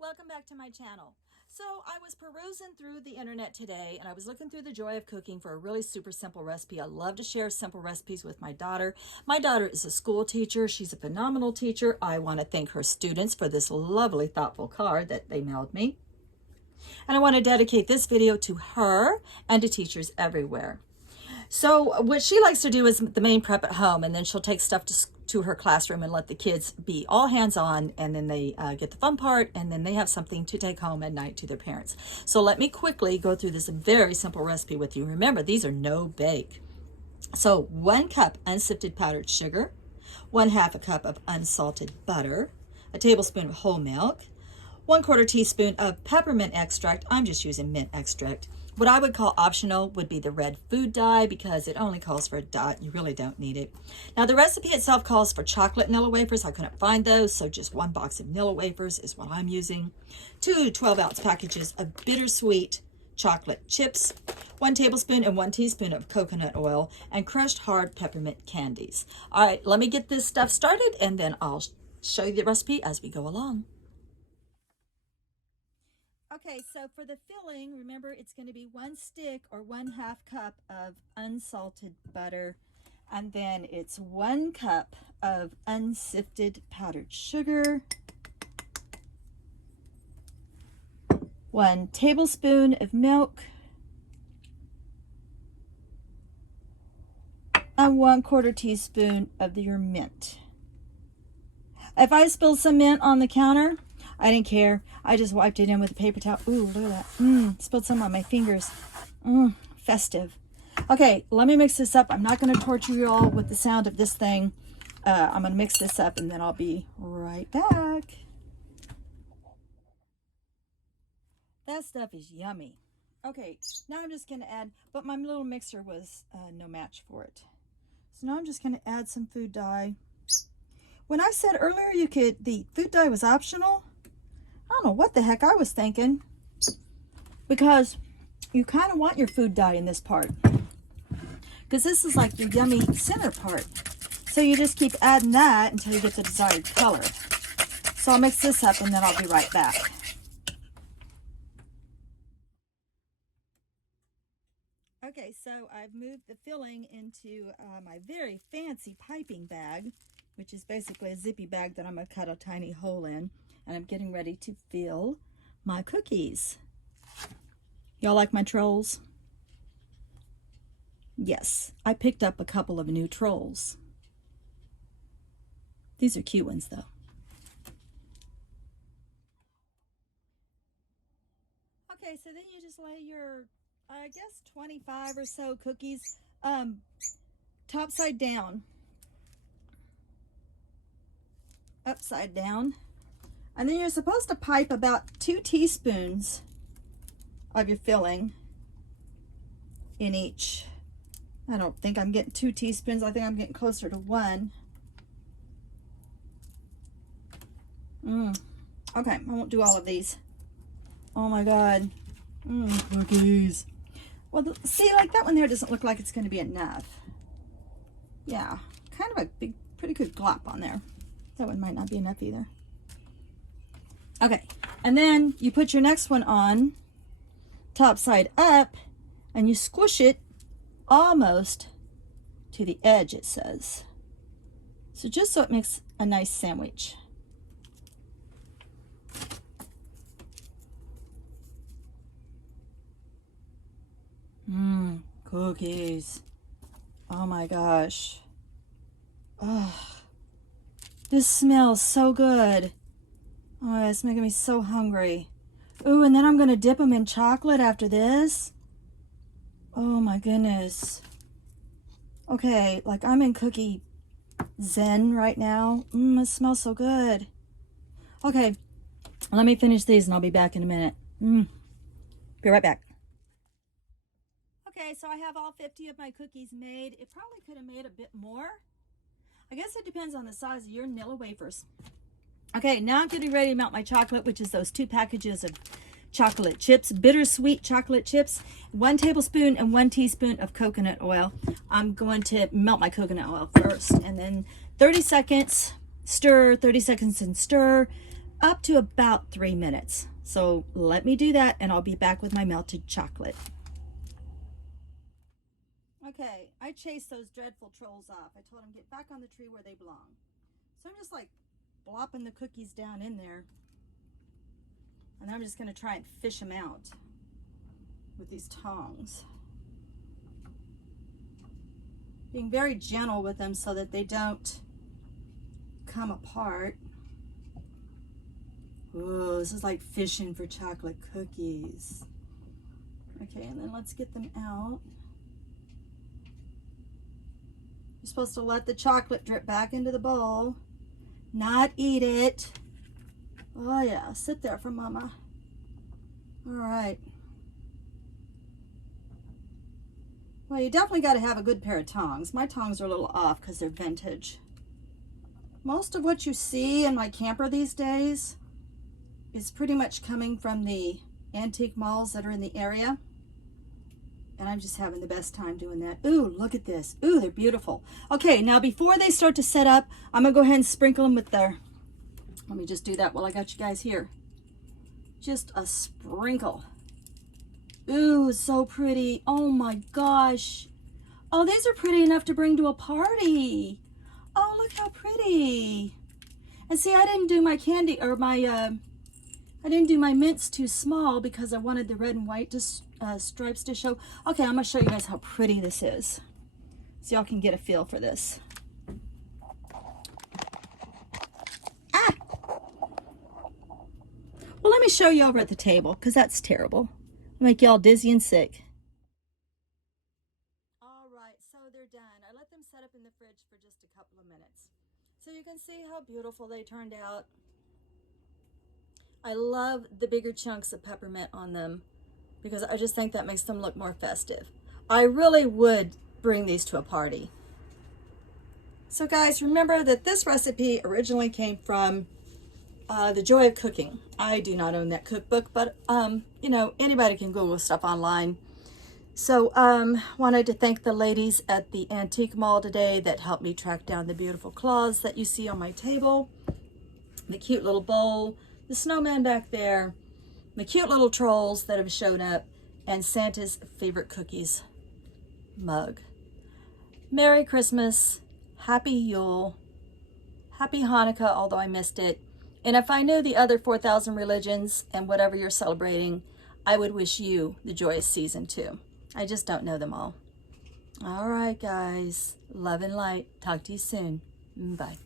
Welcome back to my channel. So I was perusing through the internet today and I was looking through the joy of cooking for a really super simple recipe. I love to share simple recipes with my daughter. My daughter is a school teacher. She's a phenomenal teacher. I want to thank her students for this lovely, thoughtful card that they mailed me. And I want to dedicate this video to her and to teachers everywhere. So what she likes to do is the main prep at home, and then she'll take stuff to her classroom and let the kids be all hands on, and then they get the fun part, and then they have something to take home at night to their parents. So let me quickly go through this very simple recipe with you. Remember, these are no bake. So 1 cup unsifted powdered sugar, 1/2 a cup of unsalted butter, a tablespoon of whole milk, 1/4 teaspoon of peppermint extract. I'm just using mint extract. What I would call optional would be the red food dye, because it only calls for a dot. You really don't need it. Now the recipe itself calls for chocolate Nilla wafers. I couldn't find those, so just 1 box of Nilla wafers is what I'm using. 2 12-ounce packages of bittersweet chocolate chips, 1 tablespoon and 1 teaspoon of coconut oil, and crushed hard peppermint candies. All right, let me get this stuff started and then I'll show you the recipe as we go along. Okay, so for the filling, remember it's going to be 1 stick or 1/2 cup of unsalted butter, and then it's 1 cup of unsifted powdered sugar, 1 tablespoon of milk, and 1/4 teaspoon of your mint. If I spilled some mint on the counter, I didn't care. I just wiped it in with a paper towel. Ooh, look at that. Spilled some on my fingers. Festive. Okay, let me mix this up. I'm not going to torture you all with the sound of this thing. I'm going to mix this up and then I'll be right back. That stuff is yummy. Okay, now I'm just going to add, but my little mixer was no match for it. So now I'm just going to add some food dye. When I said earlier the food dye was optional, I don't know what the heck I was thinking, because you kind of want your food dye in this part, because this is like the yummy center part. So you just keep adding that until you get the desired color. So I'll mix this up and then I'll be right back. Okay, so I've moved the filling into my very fancy piping bag, which is basically a zippy bag that I'm going to cut a tiny hole in. And I'm getting ready to fill my cookies. Y'all like my trolls? Yes, I picked up a couple of new trolls. These are cute ones though. Okay, so then you just lay your, I guess 25 or so cookies top side down, upside down. And then you're supposed to pipe about 2 teaspoons of your filling in each. I don't think I'm getting 2 teaspoons. I think I'm getting closer to 1. Okay, I won't do all of these. Oh my God. Cookies. Well, see, like that one there doesn't look like it's going to be enough. Yeah, kind of a big, pretty good glop on there. That one might not be enough either. Okay, and then you put your next one on top side up and you squish it almost to the edge, it says. So just so it makes a nice sandwich. Cookies. Oh my gosh. Oh, this smells so good. Oh, it's making me so hungry. Ooh, and then I'm going to dip them in chocolate after this. Oh my goodness. Okay, like I'm in cookie zen right now. It smells so good. Okay, let me finish these and I'll be back in a minute. Be right back. Okay, so I have all 50 of my cookies made. It probably could have made a bit more. I guess it depends on the size of your Nilla wafers. Okay, now I'm getting ready to melt my chocolate, which is those 2 packages of chocolate chips, bittersweet chocolate chips, 1 tablespoon and 1 teaspoon of coconut oil. I'm going to melt my coconut oil first, and then 30 seconds, stir, 30 seconds and stir, up to about 3 minutes. So let me do that and I'll be back with my melted chocolate. Okay, I chased those dreadful trolls off. I told them get back on the tree where they belong. So I'm just like plopping the cookies down in there. And I'm just going to try and fish them out with these tongs. Being very gentle with them so that they don't come apart. Ooh, this is like fishing for chocolate cookies. Okay, and then let's get them out. You're supposed to let the chocolate drip back into the bowl, not eat it. Oh yeah, sit there for mama. All right. Well, you definitely got to have a good pair of tongs. My tongs are a little off because they're vintage. Most of what you see in my camper these days is pretty much coming from the antique malls that are in the area. And I'm just having the best time doing that. Ooh, look at this. Ooh, they're beautiful. Okay, now before they start to set up, I'm going to go ahead and sprinkle them with their... Let me just do that while I got you guys here. Just a sprinkle. Ooh, so pretty. Oh my gosh. Oh, these are pretty enough to bring to a party. Oh, look how pretty. And see, I didn't do my candy or my... I didn't do my mints too small because I wanted the red and white stripes to show. Okay, I'm going to show you guys how pretty this is, so y'all can get a feel for this. Ah! Well, let me show you over at the table because that's terrible. It'll make y'all dizzy and sick. All right, so they're done. I let them set up in the fridge for just a couple of minutes. So you can see how beautiful they turned out. I love the bigger chunks of peppermint on them because I just think that makes them look more festive. I really would bring these to a party. So guys, remember that this recipe originally came from The Joy of Cooking. I do not own that cookbook, but you know, anybody can Google stuff online. So wanted to thank the ladies at the Antique Mall today that helped me track down the beautiful claws that you see on my table, the cute little bowl, the snowman back there, the cute little trolls that have shown up, and Santa's favorite cookies mug. Merry Christmas, Happy Yule, Happy Hanukkah, although I missed it. And if I knew the other 4,000 religions and whatever you're celebrating, I would wish you the joyous season too. I just don't know them all. All right, guys. Love and light. Talk to you soon. Bye.